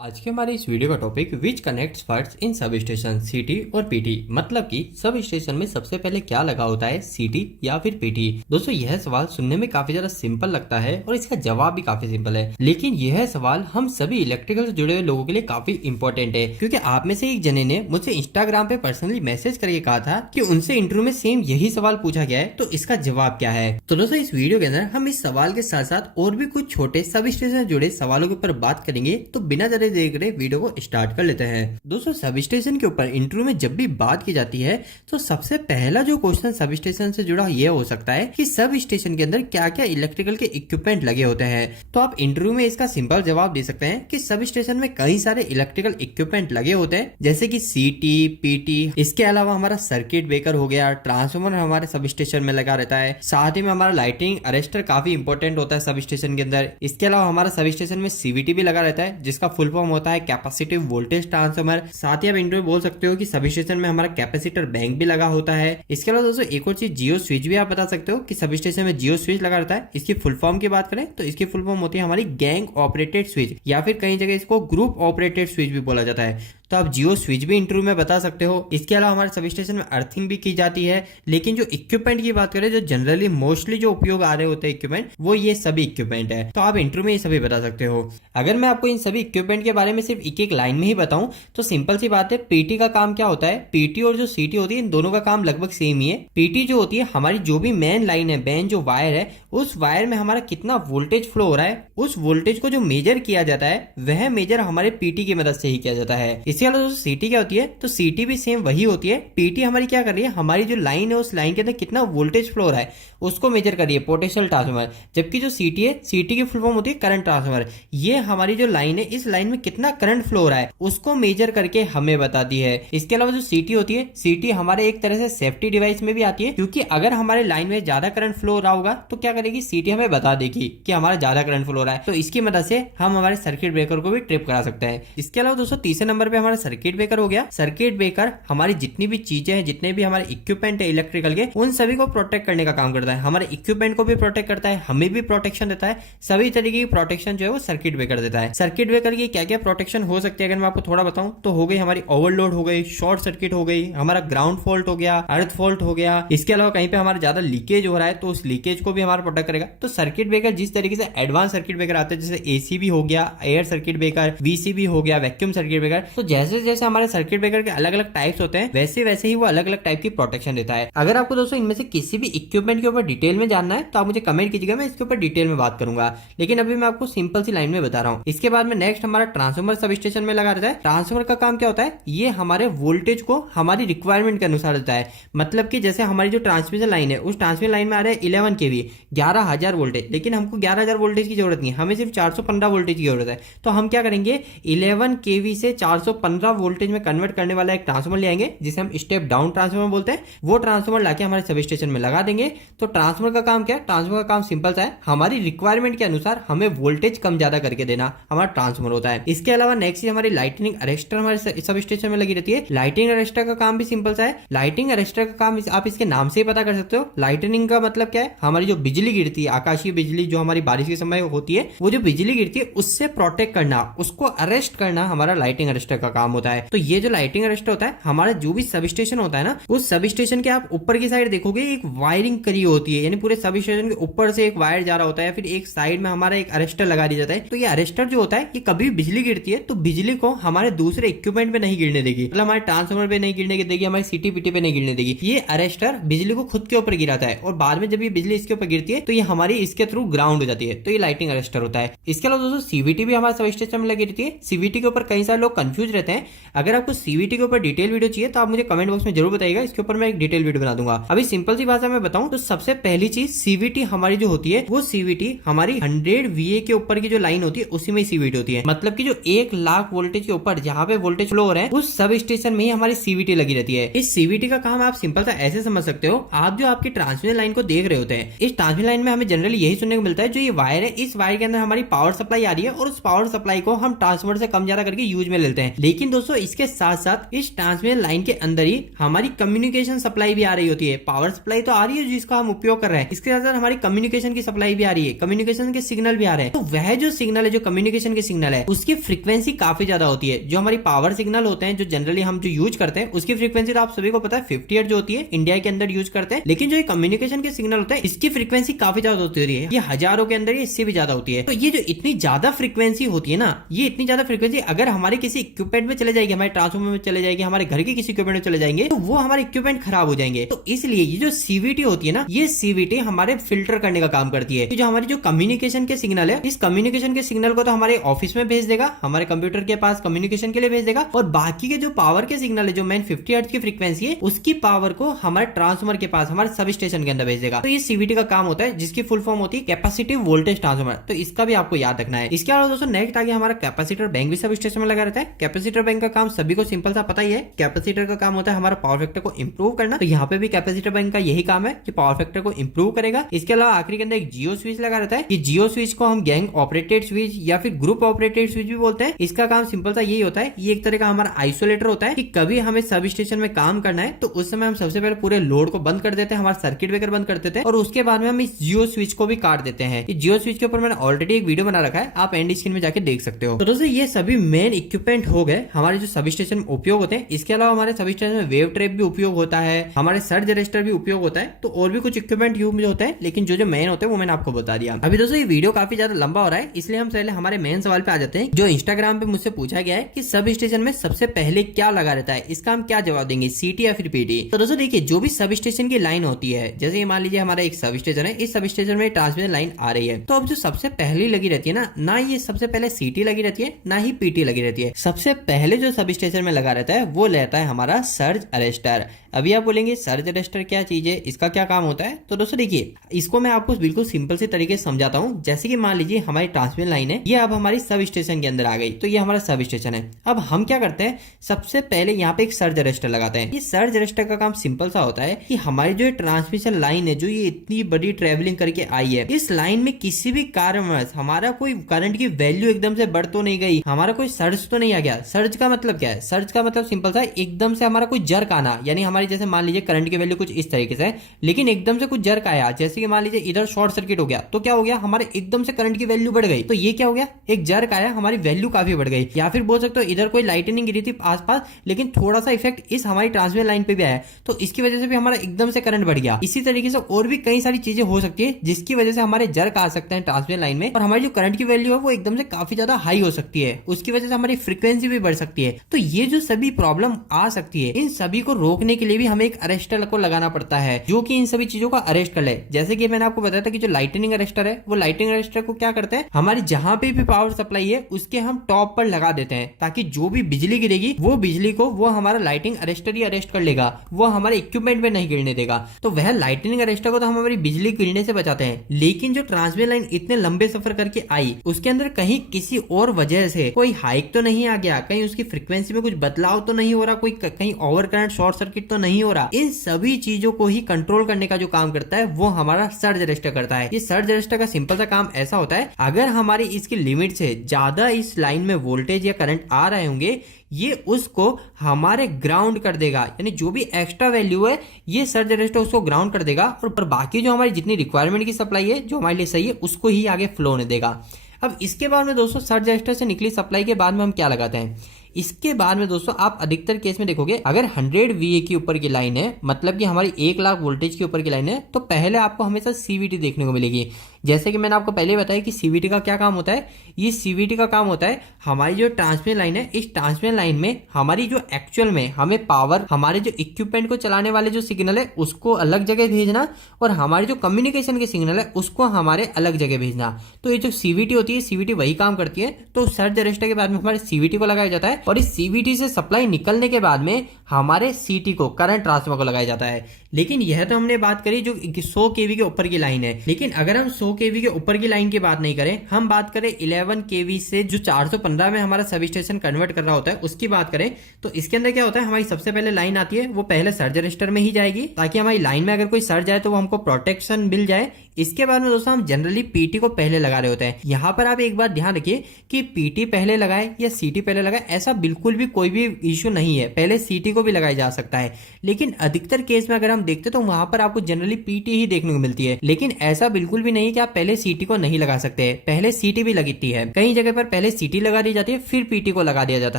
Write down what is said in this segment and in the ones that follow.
आज के हमारे इस वीडियो का topic which connects first in sub station सीटी और पीटी। मतलब कि सब स्टेशन में सबसे पहले क्या लगा होता है, सीटी या फिर पीटी। दोस्तों यह सवाल सुनने में काफी ज्यादा सिंपल लगता है और इसका जवाब भी काफी सिंपल है, लेकिन यह सवाल हम सभी इलेक्ट्रिकल से जुड़े हुए लोगों के लिए काफी इंपॉर्टेंट है, क्योंकि आप में से एक जने ने मुझसे इंस्टाग्राम पे पर्सनली मैसेज करके कहा था कि उनसे इंटरव्यू में सेम यही सवाल पूछा गया है, तो इसका जवाब क्या है। तो दोस्तों इस वीडियो के अंदर हम इस सवाल के साथ साथ और भी कुछ छोटे सब स्टेशन से जुड़े सवालों के ऊपर बात करेंगे। तो बिना ज्यादा देर करे वीडियो को स्टार्ट कर लेते हैं। दोस्तों सब स्टेशन के ऊपर इंटरव्यू में जब भी बात की जाती है तो सबसे पहला जो क्वेश्चन सब स्टेशन से जुड़ा यह हो सकता है कि सब स्टेशन के अंदर क्या क्या इलेक्ट्रिकल के इक्विपमेंट लगे होते हैं। तो आप इंटरव्यू में इसका सिंपल जवाब दे सकते हैं कि सब स्टेशन में कई सारे इलेक्ट्रिकल इक्विपमेंट लगे होते हैं, जैसे कि सीटी, पीटी। इसके अलावा हमारा सर्किट ब्रेकर हो गया, ट्रांसफार्मर हमारे सब स्टेशन में लगा रहता है, साथ ही में हमारा लाइटिंग अरेस्टर काफी इंपॉर्टेंट होता है सब स्टेशन के अंदर। इसके अलावा हमारा सब स्टेशन में सीवीटी भी लगा रहता है, जिसका फुल फॉर्म होता है कैपेसिटिव वोल्टेज ट्रांसफार्मर। साथ ही आप इंटरव्यू बोल सकते हो कि सब स्टेशन में हमारा कैपेसिटर बैंक भी लगा होता है। इसके अलावा दोस्तों एक और चीज जियो स्विच भी आप बता सकते हो कि सब स्टेशन में जियो स्विच लगा रहता है। इसकी फुल फॉर्म की बात करें तो इसकी फुल फॉर्म होती है हमारी गैंग ऑपरेटेड स्विच, या फिर कई जगह इसको ग्रुप ऑपरेटेड स्विच भी बोला जाता है। तो आप जियो स्विच भी इंटरव्यू में बता सकते हो। इसके अलावा हमारे सब स्टेशन में अर्थिंग भी की जाती है, लेकिन जो इक्विपमेंट की बात करें, जो जनरली मोस्टली जो उपयोग आ रहे होते हैं इक्विपमेंट, वो ये सभी इक्विपमेंट है। तो आप इंटरव्यू में ये सभी बता सकते हो। अगर मैं आपको इन सभी इक्विपमेंट के बारे में सिर्फ एक एक लाइन में ही बताऊं तो सिंपल सी बात है, पीटी का काम क्या होता है। पीटी और जो सीटी होती है इन दोनों का काम लगभग सेम ही है। पीटी जो होती है हमारी जो भी मेन लाइन है, मेन जो वायर है, उस वायर में हमारा कितना वोल्टेज फ्लो हो रहा है, उस वोल्टेज को जो मेजर किया जाता है वह मेजर हमारे पीटी की मदद से ही किया जाता है। इसके अलावा जो सीटी क्या होती है, तो सीटी भी सेम वही होती है। पीटी हमारी क्या कर रही है, हमारी जो लाइन है उस लाइन के अंदर कितना वोल्टेज फ्लो हो रहा है उसको मेजर कर रही है, पोटेंशियल ट्रांसफार्मर। जबकि जो सीटी है, सीटी की फुल फॉर्म होती है करंट ट्रांसफार्मर। ये हमारी जो लाइन है, इस लाइन में कितना करंट फ्लो हो रहा है उसको मेजर करके हमें बताती है। इसके अलावा जो सीटी होती है, सीटी हमारे एक तरह से सेफ्टी डिवाइस में भी आती है, क्योंकि अगर हमारे लाइन में ज्यादा करंट फ्लो हो रहा होगा तो क्या करेगी, सीटी हमें बता देगी कि हमारा ज्यादा करंट फ्लो हो रहा है। तो इसकी मदद से हम हमारे सर्किट ब्रेकर को भी ट्रिप करा सकते हैं। इसके अलावा दोस्तों तीसरे नंबर पे हमारा सर्किट ब्रेकर हो गया। सर्किट ब्रेकर हमारी जितनी भी चीजें हैं, जितने भी हमारे इक्विपमेंट है इलेक्ट्रिकल के, उन सभी को प्रोटेक्ट करने का काम करता है। हमारे इक्विपमेंट को भी प्रोटेक्ट करता है, हमें भी प्रोटेक्शन देता है। सभी तरीके की प्रोटेक्शन जो है वो सर्किट ब्रेकर देता है। सर्किट ब्रेकर की क्या क्या प्रोटेक्शन हो सकती है अगर मैं आपको थोड़ा बताऊं तो हो गई हमारी ओवरलोड हो गई, शॉर्ट सर्किट हो गई, हमारा ग्राउंड फॉल्ट हो गया, अर्थ फॉल्ट हो गया। इसके अलावा कहीं पे हमारा ज्यादा लीकेज हो रहा है तो उस लीकेज को भी हमारा प्रोटेक्ट करेगा। तो सर्किट ब्रेकर जिस तरीके से एडवांस सर्किट ब्रेकर आते हैं, जैसे एसीबी हो गया, एयर सर्किट ब्रेकर, वीसीबी हो गया, वैक्यूम सर्किट ब्रेकर, तो जैसे जैसे हमारे सर्किट ब्रेकर के अलग अलग टाइप्स होते हैं वैसे वैसे ही वो अलग अलग टाइप की प्रोटेक्शन देता है। अगर आपको दोस्तों इनमें से किसी भी इक्विपमेंट के ऊपर डिटेल में जानना है तो आप मुझे कमेंट कीजिएगा, मैं इसके ऊपर डिटेल में बात करूंगा, लेकिन अभी मैं आपको सिंपल सी लाइन में बता रहा हूँ। इसके बाद में नेक्स्ट हमारा ट्रांसफार्मर सब स्टेशन में लगा रहता है। ट्रांसफार्मर का काम क्या होता है, ये हमारे वोल्टेज को हमारी रिक्वायरमेंट के अनुसार देता है। मतलब कि जैसे हमारी जो ट्रांसमिशन लाइन है, उस ट्रांसमिशन लाइन में आ रहा है 11 kV, 11,000 वोल्टेज, लेकिन हमको 11,000 वोल्टेज की जरूरत नहीं है, हमें सिर्फ 415 वोल्टेज की जरूरत है। तो हम क्या करेंगे, 11 kV से 415 वोल्टेज में कन्वर्ट करने वाला एक ट्रांसफार्मर ले आएंगे, जिसे हम स्टेप डाउन ट्रांसफार्मर बोलते हैं। वो ट्रांसफार्मर लाके हमारे सब स्टेशन में लगा देंगे। तो ट्रांसफार्मर का काम क्या है, ट्रांसफार्मर का काम सिंपल सा है, हमारी रिक्वायरमेंट के अनुसार हमें वोल्टेज कम ज्यादा करके देना हमारा ट्रांसफार्मर होता है। इसके अलावा नेक्स्ट हमारी लाइटनिंग अरेस्टर हमारे सब स्टेशन में लगी रहती है। लाइटिंग अरेस्टर का काम भी सिंपल सा है। लाइटिंग अरेस्टर का काम आप इसके नाम से ही पता कर सकते हो। लाइटनिंग का मतलब क्या है, हमारी जो बिजली गिरती है, आकाशीय बिजली जो हमारी बारिश के समय होती है, वो जो बिजली गिरती है उससे प्रोटेक्ट करना, उसको अरेस्ट करना हमारा लाइटिंग अरेस्टर का काम होता है। तो ये जो लाइटिंग अरेस्टर होता है, हमारा जो भी सब स्टेशन होता है ना, उस सब स्टेशन के आप ऊपर की साइड देखोगे एक वायरिंग करी होती है, यानी पूरे सब स्टेशन के ऊपर से एक वायर जा रहा होता है, फिर एक साइड में हमारा एक अरेस्टर लगा दिया जाता है। तो ये अरेस्टर जो होता है, ये कभी बिजली गिरती है तो बिजली को हमारे दूसरे इक्विपमेंट पे नहीं गिरने देगी, मतलब हमारे ट्रांसफार्मर पे नहीं गिरने देगी, हमारी सीटी पीटी पे नहीं गिरने देगी। ये अरेस्टर बिजली को खुद के ऊपर गिराता है और बाद में जब ये बिजली इसके ऊपर गिरती है तो ये हमारी इसके थ्रू ग्राउंड हो जाती है। तो ये लाइटिंग अरेस्टर होता है। इसके अलावा दोस्तों सीवीटी भी हमारे सब स्टेशन में लगी रहती है। सीवीटी के ऊपर कई सारे लोग कंफ्यूज रहते हैं। अगर आपको सीवीटी के ऊपर डिटेल वीडियो चाहिए तो आप मुझे कमेंट बॉक्स में जरूर बताइएगा, इसके ऊपर मैं एक डिटेल वीडियो बना दूंगा। अभी सिंपल सी भाषा में बताऊं तो सबसे पहली चीज, सीवीटी हमारी जो होती है, वो सीवीटी हमारी 100 VA के ऊपर की जो लाइन होती है उसी में सीवीटी होती है। मतलब कि जो 1 लाख वोल्टेज के ऊपर जहां पे वोल्टेज फ्लो हो रहे हैं उस सब स्टेशन में ही हमारी सीवीटी लगी रहती है। इस सीवीटी का काम आप सिंपल सा ऐसे समझ सकते हो, आप जो आपकी ट्रांसमिशन लाइन को देख रहे होते हैं, इस ट्रांसमिशन लाइन में हमें जनरली यही सुनने को मिलता है, जो ये वायर है इस वायर के अंदर हमारी पावर सप्लाई आ रही है और उस पावर सप्लाई को हम ट्रांसफर से कम ज्यादा करके यूज में लेते हैं। लेकिन दोस्तों इसके साथ साथ इस ट्रांसमिशन लाइन के अंदर ही हमारी कम्युनिकेशन सप्लाई भी आ रही होती है। पावर सप्लाई तो आ रही है जिसका हम उपयोग कर रहे हैं, इसके साथ साथ हमारी कम्युनिकेशन की सप्लाई भी आ रही है, कम्युनिकेशन के सिग्नल भी आ रहे हैं। तो वह जो सिग्नल है, जो कम्युनिकेशन के सिग्नल है, उसकी फ्रीक्वेंसी काफी ज्यादा होती है। जो हमारी पावर सिग्नल होते हैं, जो जनरली हम जो यूज करते हैं, उसकी फ्रीक्वेंसी तो आप सभी को पता है 50 हर्ट्ज जो होती है, इंडिया के अंदर यूज करते हैं। लेकिन जो ये कम्युनिकेशन के सिग्नल होते हैं, इसकी फ्रीक्वेंसी काफी ज्यादा होती है, ये हजारों के अंदर, इससे भी ज्यादा होती है। तो ये जो इतनी ज्यादा फ्रीक्वेंसी होती है ना, ये इतनी ज्यादा फ्रीक्वेंसी अगर हमारे किसी इक्विपमेंट में चले जाएगी, हमारे ट्रांसफार्मर में चले जाएगी, हमारे घर के किसी इक्विपमेंट में चले जाएंगे, तो वो हमारे इक्विपमेंट खराब हो जाएंगे। तो इसलिए ये जो सीवीटी होती है ना, ये सीवीटी हमारे फिल्टर करने का काम करती है। तो जो हमारी जो कम्युनिकेशन के सिग्नल है, इस कम्युनिकेशन के सिग्नल को तो हमारे ऑफिस में भेज देगा, हमारे कंप्यूटर के पास कम्युनिकेशन के लिए भेज देगा, और बाकी के जो पावर के सिग्नल है, जो मेन 50 हर्ट्ज की फ्रीक्वेंसी है, उसकी पावर को हमारे ट्रांसफार्मर के पास, हमारे सब स्टेशन के अंदर भेज देगा। तो ये सीवीटी का काम होता है, जिसकी फुल फॉर्म होती है कैपेसिटिव वोल्टेज ट्रांसफार्मर। तो इसका भी आपको याद रखना है। इसके अलावा दोस्तों नेक्स्ट आगे हमारा कैपेसिटर बैंक भी सब स्टेशन में लगा रहता है। कैपेसिटर बैंक का काम सभी को सिंपल सा पता ही है। कैपेसिटर का काम होता है हमारा पावर फैक्टर को इंप्रूव करना। तो यहाँ पे भी कैपेसिटर बैंक का यही काम है कि पावर फैक्टर को इंप्रूव करेगा। इसके अलावा आखिरी के अंदर एक जियो स्विच लगा रहता है। ये जियो स्विच को हम गैंग ऑपरेटेड स्विच या फिर ग्रुप ऑपरेटेड स्विच भी बोलते हैं। इसका काम सिंपल सा यही होता है, ये एक तरह का हमारा आइसोलेटर होता है कि कभी हमें सब स्टेशन में काम करना है तो उस समय हम सबसे पहले पूरे लोड को बंद कर देते हैं, हमारा सर्किट ब्रेकर बंद कर देते हैं, और उसके बाद में हम इस जियो स्विच को भी काट देते हैं। जियो स्विच के ऊपर मैंने ऑलरेडी एक वीडियो बना रखा है, आप एंड स्क्रीन में जाके देख सकते हो। तो दोस्तों ये सभी मेन इक्विपमेंट हो गए हमारे जो सब स्टेशन में उपयोग होते हैं। इसके अलावा हमारे सब स्टेशन में वेव ट्रैप भी उपयोग होता है, हमारे सर्ज रजिस्टर भी उपयोग होता है। तो और भी कुछ इक्विपमेंट यूज होते हैं, लेकिन जो मेन होते हैं वो मैंने आपको बता दिया। अभी दोस्तों ये वीडियो काफी ज्यादा लंबा हो रहा है, इसलिए हम पहले हमारे मेन सवाल पे आ जाते हैं, जो इंस्टाग्राम पे मुझसे पूछा गया है कि सब स्टेशन में सबसे पहले क्या लगा रहता है। इसका हम क्या जवाब देंगे, सीटी या फिर पीटी। तो दोस्तों देखिए, जो भी सब स्टेशन की लाइन होती है, जैसे ये मान लीजिए हमारा एक सब स्टेशन है, इस सब स्टेशन में ट्रांसमिशन लाइन आ रही है, तो अब जो सबसे पहली लगी रहती है ना ये सबसे पहले सीटी लगी रहती है, ना ही पीटी लगी रहती है। सबसे पहले जो सब स्टेशन में लगा रहता है वो रहता है हमारा सर्ज अरेस्टर। अभी आप बोलेंगे सर्ज अरेस्टर क्या चीज है, इसका क्या काम होता है। तो दोस्तों देखिए, इसको मैं आपको बिल्कुल सिंपल से तरीके से समझाता हूँ। जैसे कि मान लीजिए हमारी ट्रांसमिशन लाइन है, ये अब हमारी सब स्टेशन के अंदर आ गई, तो ये हमारा सब स्टेशन है। अब हम क्या करते हैं, सबसे पहले यहाँ पे एक सर्ज अरेस्टर लगाते हैं। ये सर्ज अरेस्टर का काम सिंपल सा होता है कि हमारी जो ट्रांसमिशन लाइन है, जो ये इतनी बड़ी ट्रेवलिंग करके आई है, इस लाइन में किसी भी कारणवश हमारा कोई करंट की वैल्यू एकदम से बढ़ तो नहीं गई, हमारा कोई सर्ज तो नहीं आ गया। सर्ज का मतलब क्या है, सर्ज का मतलब सिंपल सा एकदम से हमारा कोई जर्क आना, यानी हमारी जैसे मान लीजिए करंट की वैल्यू कुछ इस तरीके से है, लेकिन एकदम से कुछ जर्क आया, जैसे कि मान लीजिए इधर शॉर्ट सर्किट हो गया, तो क्या हो गया, हमारे एकदम से करंट की वैल्यू बढ़ गई। तो ये क्या हो गया, एक जर्क आया, हमारी वैल्यू काफी बढ़ गई। या फिर बोल सकते हो इधर कोई लाइटनिंग गिरी थी आसपास, लेकिन थोड़ा सा इफेक्ट इस हमारी ट्रांसमिशन लाइन पे भी आया, तो इसकी वजह से भी हमारा एकदम से करंट बढ़ गया। इसी तरीके से और भी कई सारी चीजें हो सकती है जिसकी वजह से हमारे जर्क आ सकते हैं ट्रांसमिशन लाइन में, और हमारी जो करंट की वैल्यू है वो एकदम से काफी ज्यादा हाई हो सकती है, उसकी वजह से हमारी फ्रीक्वेंसी भी बढ़ सकती है। तो ये जो सभी प्रॉब्लम आ सकती है, इन सभी को रोकने के लिए भी हमें एक अरेस्टर को लगाना पड़ता है, जो कि इन सभी चीजों का अरेस्ट कर ले। जैसे कि मैंने आपको बताया था कि जो लाइटनिंग अरेस्टर है, वो लाइटनिंग अरेस्टर को क्या करते हैं, हमारी जहां पे भी पावर सप्लाई है उसके हम टॉप पर लगा देते हैं, ताकि जो भी बिजली गिरेगी वो बिजली को वो हमारा लाइटिंग अरेस्टर ही अरेस्ट कर लेगा, वो हमारे इक्विपमेंट में नहीं गिरने देगा। तो वह लाइटनिंग अरेस्टर को तो हम हमारी बिजली गिरने से बचाते हैं, लेकिन जो ट्रांसमिशन लाइन इतने लंबे सफर करके आई, उसके अंदर कहीं किसी और वजह से कोई हाइक तो नहीं आ गया, कहीं उसकी फ्रीक्वेंसी में कुछ बदलाव तो नहीं हो रहा, कोई कहीं ओवर करंट शॉर्ट सर्किट तो नहीं हो रहा। इन सभी चीजों को ही कंट्रोल करने का जो काम करता है वो हमारा सर्ज अरेस्टर करता है। ये सर्ज अरेस्टर का सिंपल सा काम ऐसा होता है, अगर हमारी इसकी लिमिट से ज्यादा इस लाइन में वोल्टेज या करंट आ रहे होंगे, ये उसको हमारे ग्राउंड कर देगा, यानी जो भी एक्स्ट्रा वैल्यू है ये सर्ज अरेस्टर उसको ग्राउंड कर देगा, और बाकी जो हमारी जितनी रिक्वायरमेंट की सप्लाई है जो हमारे लिए सही है उसको ही आगे फ्लो होने देगा। अब इसके बाद में दोस्तों सर्ज अरेस्टर से निकली सप्लाई के बाद में हम क्या लगाते हैं, इसके बाद में दोस्तों आप अधिकतर केस में देखोगे, अगर 100 VA के ऊपर की लाइन है, मतलब कि हमारी 1 लाख वोल्टेज के ऊपर की लाइन है, तो पहले आपको हमेशा CVT देखने को मिलेगी। जैसे कि मैंने आपको पहले बताया कि CVT का क्या काम होता है, ये CVT का काम होता है हमारी जो ट्रांसमिशन लाइन है, इस ट्रांसमिशन लाइन में हमारी जो एक्चुअल में हमें पावर, हमारे जो इक्विपमेंट को चलाने वाले जो सिग्नल है उसको अलग जगह भेजना, और हमारी जो कम्युनिकेशन के सिग्नल है उसको हमारे अलग जगह भेजना। तो ये जो CVT होती है, CVT वही काम करती है। तो सर्ज अरेस्टर के बाद में हमारे CVT को लगाया जाता है, और इस CVT से सप्लाई निकलने के बाद में हमारे CT को, करंट ट्रांसफार्मर को लगाया जाता है। लेकिन यह तो हमने बात करी जो 100 केवी के ऊपर की लाइन है, लेकिन अगर हम 100 केवी के ऊपर की लाइन की बात नहीं करें, हम बात करें 11 केवी से जो 415 में हमारा सब स्टेशन कन्वर्ट कर रहा होता है उसकी बात करें, तो इसके अंदर क्या होता है, हमारी सबसे पहले लाइन आती है वो पहले सर्ज रजिस्टर में ही जाएगी ताकि हमारी लाइन में अगर कोई सर्ज जाए तो वो हमको प्रोटेक्शन मिल जाए। इसके बाद में दोस्तों हम जनरली पीटी को पहले लगा रहे होते हैं। यहाँ पर आप एक बात ध्यान रखिए कि पीटी पहले लगाए या सीटी पहले लगाए ऐसा बिल्कुल भी कोई भी इश्यू नहीं है, पहले सीटी को भी लगाया जा सकता है। लेकिन अधिकतर केस में अगर हम देखते तो वहां पर आपको जनरली पीटी ही देखने को मिलती है, लेकिन ऐसा बिल्कुल भी नहीं कि आप पहले सीटी को नहीं लगा सकते, पहले सीटी भी लगती है। कई जगह पर पहले सीटी लगा दी जाती है फिर पीटी को लगा दिया जाता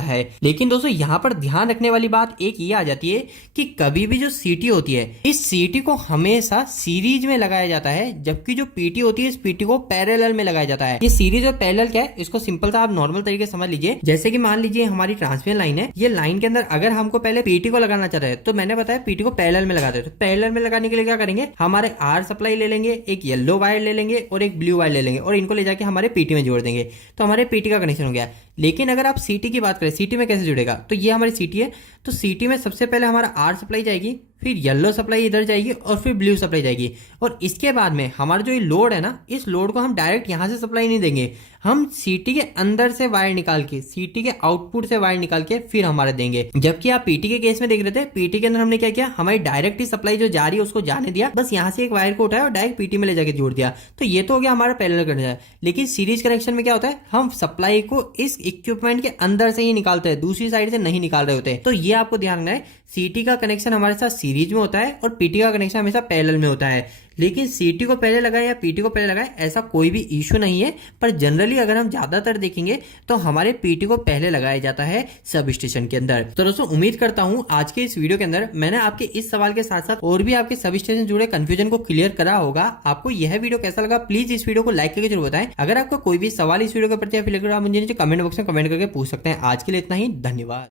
है। लेकिन दोस्तों यहाँ पर ध्यान रखने वाली बात एक ये आ जाती है कि कभी भी जो सीटी होती है इस सीटी को हमेशा सीरीज में लगाया जाता है, जबकि जो पीटी होती है इस पीटी को पैरेलल में लगाया जाता है। ये सीरीज और पैरेलल क्या है इसको सिंपल सा आप नॉर्मल तरीके से समझ लीजिए। जैसे कि मान लीजिए हमारी ट्रांसमिशन लाइन है, ये लाइन के अंदर अगर हमको पहले पीटी को लगाना चाहते हैं तो मैंने बताया पीटी को पैरेलल में लगाते हैं। तो पैरेलल में लगाने के लिए क्या करेंगे, हमारे आर सप्लाई ले लेंगे, एक येलो वायर ले लेंगे और एक ब्लू वायर ले लेंगे और इनको ले जाके हमारे पीटी में जोड़ देंगे, तो हमारे पीटी का कनेक्शन हो गया। लेकिन अगर आप सीटी की बात करें, सीटी में कैसे जुड़ेगा, तो ये हमारी सीटी है, तो सीटी में सबसे पहले हमारा आर सप्लाई जाएगी, फिर येलो सप्लाई इधर जाएगी और फिर ब्लू सप्लाई जाएगी। और इसके बाद में हमारा जो ये लोड है ना, इस लोड को हम डायरेक्ट यहां से सप्लाई नहीं देंगे, हम सीटी के अंदर से वायर निकाल के, सीटी के आउटपुट से वायर निकाल के फिर हमारे देंगे। जबकि आप पीटी के केस में देख रहे थे, पीटी के अंदर हमने क्या किया, हमारी डायरेक्ट ही सप्लाई जो जा रही है उसको जाने दिया, बस यहां से एक वायर को उठाया और डायरेक्ट पीटी में ले जाके जोड़ दिया। तो ये तो हो गया हमारा पैरेलल कनेक्शन। लेकिन सीरीज कनेक्शन में क्या होता है, हम सप्लाई को इस इक्विपमेंट के अंदर से ही निकालते हैं, दूसरी साइड से नहीं निकाल रहे होते। तो ये आपको ध्यान रखना है, सीटी का कनेक्शन हमारे साथ सीरीज में होता है और पीटी का कनेक्शन हमेशा पैरेलल में होता है। लेकिन सीटी को पहले लगाए या पीटी को पहले लगाए ऐसा कोई भी इश्यू नहीं है, पर जनरली अगर हम ज्यादातर देखेंगे तो हमारे पीटी को पहले लगाया जाता है सब स्टेशन के अंदर। तो दोस्तों उम्मीद करता हूं आज के इस वीडियो के अंदर मैंने आपके इस सवाल के साथ साथ और भी आपके सब स्टेशन जुड़े कंफ्यूजन को क्लियर करा होगा। आपको यह वीडियो कैसा लगा प्लीज इस वीडियो को लाइक करके जरूर बताएं। अगर आपका कोई भी सवाल इस वीडियो के प्रति आप मुझे नीचे कमेंट बॉक्स में कमेंट करके पूछ सकते हैं। आज के लिए इतना ही, धन्यवाद।